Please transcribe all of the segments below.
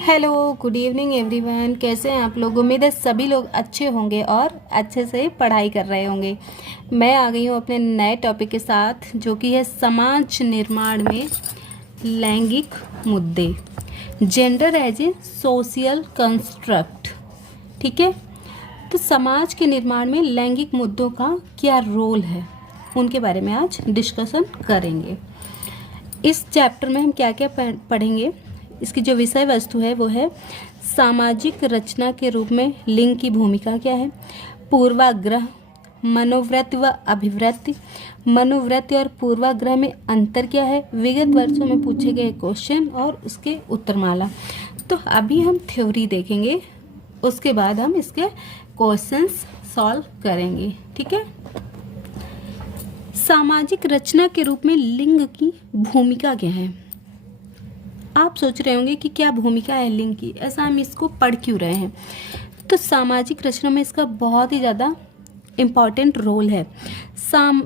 Hello, good evening everyone. कैसे हैं आप लोग? उम्मीद है सभी लोग अच्छे होंगे और अच्छे से पढ़ाई कर रहे होंगे। मैं आ गई हूँ अपने नए टॉपिक के साथ, जो कि है समाज निर्माण में लैंगिक मुद्दे, gender as a social construct. ठीक है, तो समाज के निर्माण में लैंगिक मुद्दों का क्या रोल है, उनके बारे में आज डिस्कशन करेंगे। इस चैप्टर में हम क्या क्या पढ़ेंगे, इसकी जो विषय वस्तु है वो है सामाजिक रचना के रूप में लिंग की भूमिका क्या है, पूर्वाग्रह, मनोवृत्ति व अभिवृत्ति, मनोवृत्ति और पूर्वाग्रह में अंतर क्या है, विगत वर्षों में पूछे गए क्वेश्चन और उसके उत्तरमाला। तो अभी हम थ्योरी देखेंगे, उसके बाद हम इसके क्वेश्चंस सॉल्व करेंगे। ठीक है, सामाजिक रचना के रूप में लिंग की भूमिका क्या है। आप सोच रहे होंगे कि क्या भूमिका है लिंग की, ऐसा हम इसको पढ़ क्यों रहे हैं। तो सामाजिक रचना में इसका बहुत ही ज़्यादा इम्पॉर्टेंट रोल है।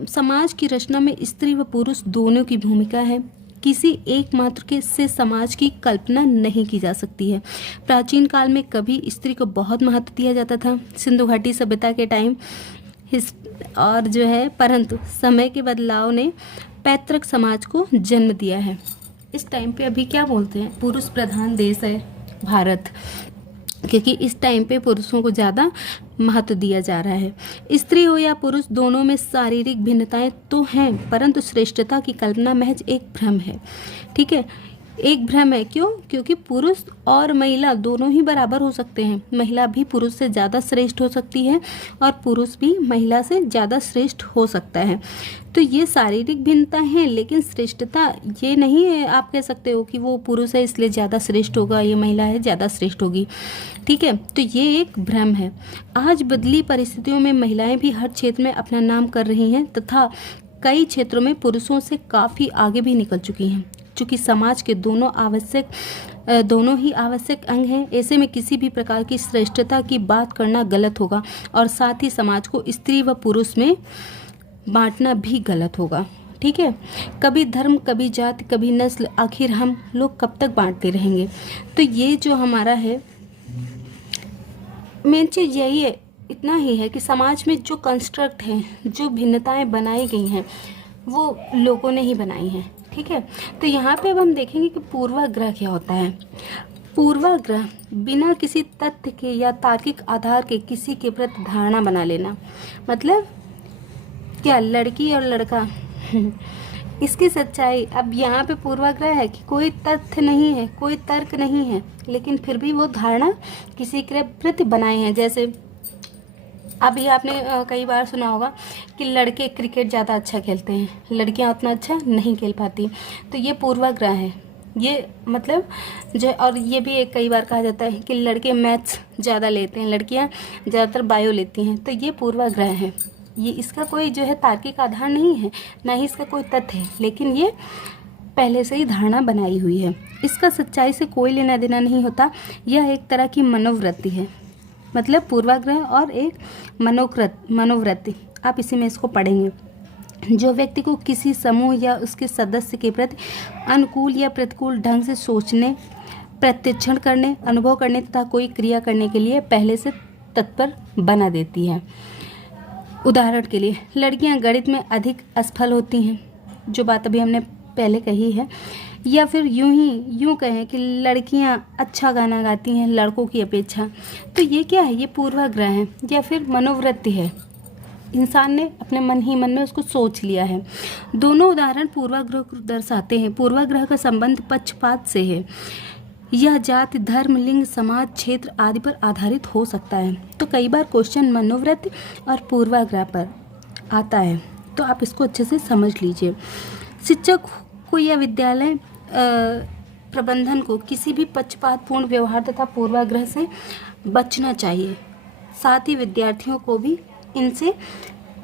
समाज की रचना में स्त्री व पुरुष दोनों की भूमिका है। किसी एकमात्र के से समाज की कल्पना नहीं की जा सकती है। प्राचीन काल में कभी स्त्री को बहुत महत्व दिया जाता था, सिंधु घाटी सभ्यता के टाइम और जो है, परंतु समय के बदलाव ने पैतृक समाज को जन्म दिया है। इस टाइम पे अभी क्या बोलते हैं, पुरुष प्रधान देश है भारत, क्योंकि इस टाइम पे पुरुषों को ज़्यादा महत्व दिया जा रहा है। स्त्री हो या पुरुष, दोनों में शारीरिक भिन्नताएं तो हैं, परंतु श्रेष्ठता की कल्पना महज एक भ्रम है। ठीक है, एक भ्रम है। क्यों? क्योंकि पुरुष और महिला दोनों ही बराबर हो सकते हैं। महिला भी पुरुष से ज़्यादा श्रेष्ठ हो सकती है और पुरुष भी महिला से ज़्यादा श्रेष्ठ हो सकता है। तो ये शारीरिक भिन्नता है, लेकिन श्रेष्ठता ये नहीं है आप कह सकते हो कि वो पुरुष है इसलिए ज़्यादा श्रेष्ठ होगा, ये महिला है ज़्यादा श्रेष्ठ होगी। ठीक है, तो ये एक भ्रम है। आज बदली परिस्थितियों में महिलाएं भी हर क्षेत्र में अपना नाम कर रही हैं तथा कई क्षेत्रों में पुरुषों से काफ़ी आगे भी निकल चुकी हैं। चूँकि समाज के दोनों ही आवश्यक अंग हैं, ऐसे में किसी भी प्रकार की श्रेष्ठता की बात करना गलत होगा और साथ ही समाज को स्त्री व पुरुष में बांटना भी गलत होगा। ठीक है, कभी धर्म, कभी जाति, कभी नस्ल, आखिर हम लोग कब तक बांटते रहेंगे। तो ये जो हमारा है, मेन चीज़ यही है, इतना ही है कि समाज में जो कंस्ट्रक्ट हैं, जो भिन्नताएं बनाई गई हैं, वो लोगों ने ही बनाई हैं। ठीक है, तो यहाँ पे अब हम देखेंगे कि पूर्वाग्रह क्या होता है। पूर्वाग्रह बिना किसी तथ्य के या तार्किक आधार के किसी के प्रति धारणा बना लेना। मतलब क्या, लड़की और लड़का इसकी सच्चाई। अब यहाँ पे पूर्वाग्रह है कि कोई तथ्य नहीं है, कोई तर्क नहीं है, लेकिन फिर भी वो धारणा किसी के प्रति बनाए हैं। जैसे अभी आपने कई बार सुना होगा कि लड़के क्रिकेट ज़्यादा अच्छा खेलते हैं, लड़कियां उतना अच्छा नहीं खेल पाती। तो ये पूर्वाग्रह है। ये मतलब जो, और ये भी एक कई बार कहा जाता है कि लड़के मैथ्स ज़्यादा लेते हैं, लड़कियां ज़्यादातर बायो लेती हैं। तो ये पूर्वाग्रह है। ये इसका कोई जो है तार्किक आधार नहीं है, ना ही इसका कोई तथ्य है, लेकिन ये पहले से ही धारणा बनाई हुई है। इसका सच्चाई से कोई लेना देना नहीं होता। यह एक तरह की मनोवृत्ति है। मतलब पूर्वाग्रह और एक मनोवृत्ति, आप इसी में इसको पढ़ेंगे, जो व्यक्ति को किसी समूह या उसके सदस्य के प्रति अनुकूल या प्रतिकूल ढंग से सोचने, प्रत्यक्षण करने, अनुभव करने तथा कोई क्रिया करने के लिए पहले से तत्पर बना देती है। उदाहरण के लिए, लड़कियां गणित में अधिक असफल होती हैं, जो बात अभी हमने पहले कही है। या फिर यूं कहें कि लड़कियां अच्छा गाना गाती हैं लड़कों की अपेक्षा। तो ये क्या है? ये पूर्वाग्रह है या फिर मनोवृत्ति है। इंसान ने अपने मन ही मन में उसको सोच लिया है। दोनों उदाहरण पूर्वाग्रह को दर्शाते हैं। पूर्वाग्रह का संबंध पक्षपात से है। यह जाति, धर्म, लिंग, समाज, क्षेत्र आदि पर आधारित हो सकता है। तो कई बार क्वेश्चन मनोवृत्ति और पूर्वाग्रह पर आता है, तो आप इसको अच्छे से समझ लीजिए। शिक्षक को या विद्यालय प्रबंधन को किसी भी पक्षपातपूर्ण व्यवहार तथा पूर्वाग्रह से बचना चाहिए। साथ ही विद्यार्थियों को भी इनसे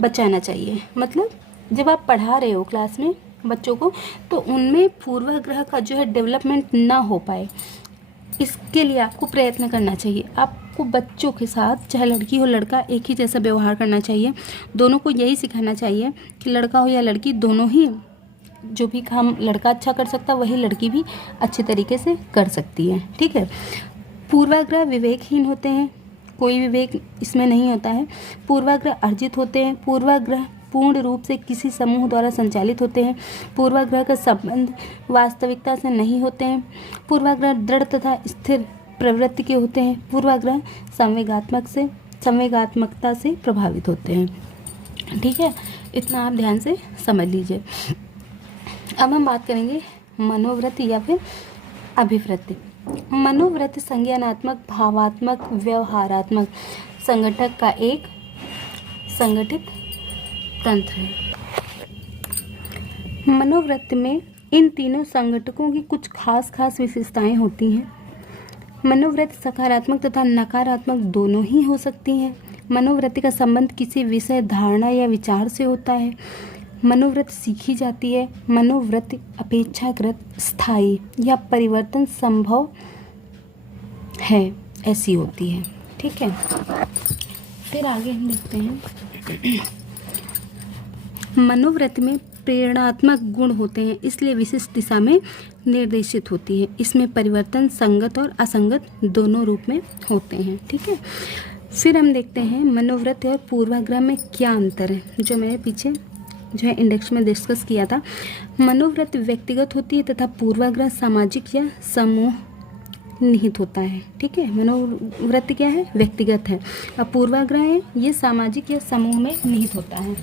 बचाना चाहिए। मतलब जब आप पढ़ा रहे हो क्लास में बच्चों को, तो उनमें पूर्वाग्रह का जो है डेवलपमेंट ना हो पाए, इसके लिए आपको प्रयत्न करना चाहिए। आपको बच्चों के साथ, चाहे लड़की हो लड़का, एक ही जैसा व्यवहार करना चाहिए। दोनों को यही सिखाना चाहिए कि लड़का हो या लड़की, दोनों ही जो भी काम लड़का अच्छा कर सकता है वही लड़की भी अच्छे तरीके से कर सकती है। ठीक है। पूर्वाग्रह विवेकहीन होते हैं, कोई विवेक इसमें नहीं होता है। पूर्वाग्रह अर्जित होते हैं। पूर्वाग्रह पूर्ण रूप से किसी समूह द्वारा संचालित होते हैं। पूर्वाग्रह का संबंध वास्तविकता से नहीं होते हैं। पूर्वाग्रह दृढ़ तथा स्थिर प्रवृत्ति के होते हैं। पूर्वाग्रह संवेगात्मकता से प्रभावित होते हैं। ठीक है, इतना आप ध्यान से समझ लीजिए। अब हम बात करेंगे मनोवृत्ति या फिर अभिवृत्ति। मनोवृत्ति संज्ञानात्मक, भावात्मक, व्यवहारात्मक संगठक का एक संगठित तंत्र है। मनोवृत्ति में इन तीनों संगठकों की कुछ खास विशेषताएं होती हैं। मनोवृत्ति सकारात्मक तथा नकारात्मक दोनों ही हो सकती हैं। मनोवृत्ति का संबंध किसी विषय, धारणा या विचार से होता है। मनोवृत्ति सीखी जाती है। मनोवृत्ति अपेक्षाकृत स्थायी या परिवर्तन संभव है, ऐसी होती है। ठीक है, फिर आगे हम देखते हैं। मनोवृत्ति में प्रेरणात्मक गुण होते हैं, इसलिए विशिष्ट दिशा में निर्देशित होती है। इसमें परिवर्तन संगत और असंगत दोनों रूप में होते हैं। ठीक है, फिर हम देखते हैं मनोवृत्ति और पूर्वाग्रह में क्या अंतर है, जो मैंने पीछे जो है इंडेक्स में डिस्कस किया था। मनोवृत्ति व्यक्तिगत होती है तथा पूर्वाग्रह सामाजिक या समूह निहित होता है। ठीक है, मनोवृत्ति क्या है, व्यक्तिगत है, और पूर्वाग्रह है ये सामाजिक या समूह में निहित होता है।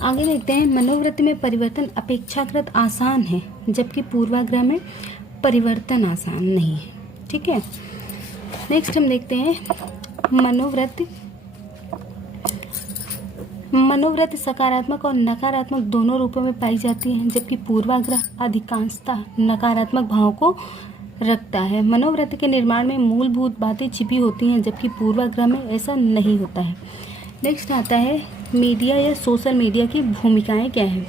आगे देखते हैं, मनोवृत्ति में परिवर्तन अपेक्षाकृत आसान है, जबकि पूर्वाग्रह में परिवर्तन आसान नहीं है। ठीक है, नेक्स्ट हम देखते हैं मनोवृत्ति सकारात्मक और नकारात्मक दोनों रूपों में पाई जाती है, जबकि पूर्वाग्रह अधिकांशतः नकारात्मक भावों को रखता है। मनोवृत्ति के निर्माण में मूलभूत बातें छिपी होती हैं, जबकि पूर्वाग्रह में ऐसा नहीं होता है। नेक्स्ट आता है मीडिया या सोशल मीडिया की भूमिकाएं क्या हैं।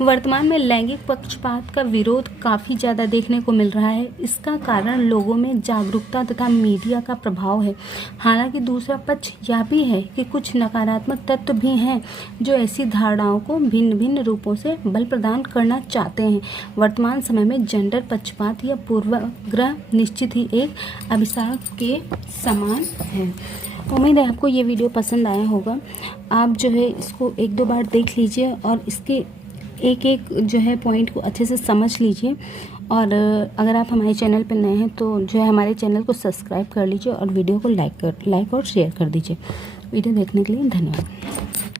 वर्तमान में लैंगिक पक्षपात का विरोध काफ़ी ज़्यादा देखने को मिल रहा है। इसका कारण लोगों में जागरूकता तथा मीडिया का प्रभाव है। हालांकि दूसरा पक्ष यह भी है कि कुछ नकारात्मक तत्व भी हैं जो ऐसी धारणाओं को भिन्न भिन्न रूपों से बल प्रदान करना चाहते हैं। वर्तमान समय में जेंडर पक्षपात या पूर्वाग्रह निश्चित ही एक अभिशाप के समान है। उम्मीद है आपको ये वीडियो पसंद आया होगा। आप जो है इसको एक दो बार देख लीजिए और इसके एक एक जो है पॉइंट को अच्छे से समझ लीजिए। और अगर आप हमारे चैनल पर नए हैं तो जो है हमारे चैनल को सब्सक्राइब कर लीजिए और वीडियो को लाइक और शेयर कर दीजिए। वीडियो देखने के लिए धन्यवाद।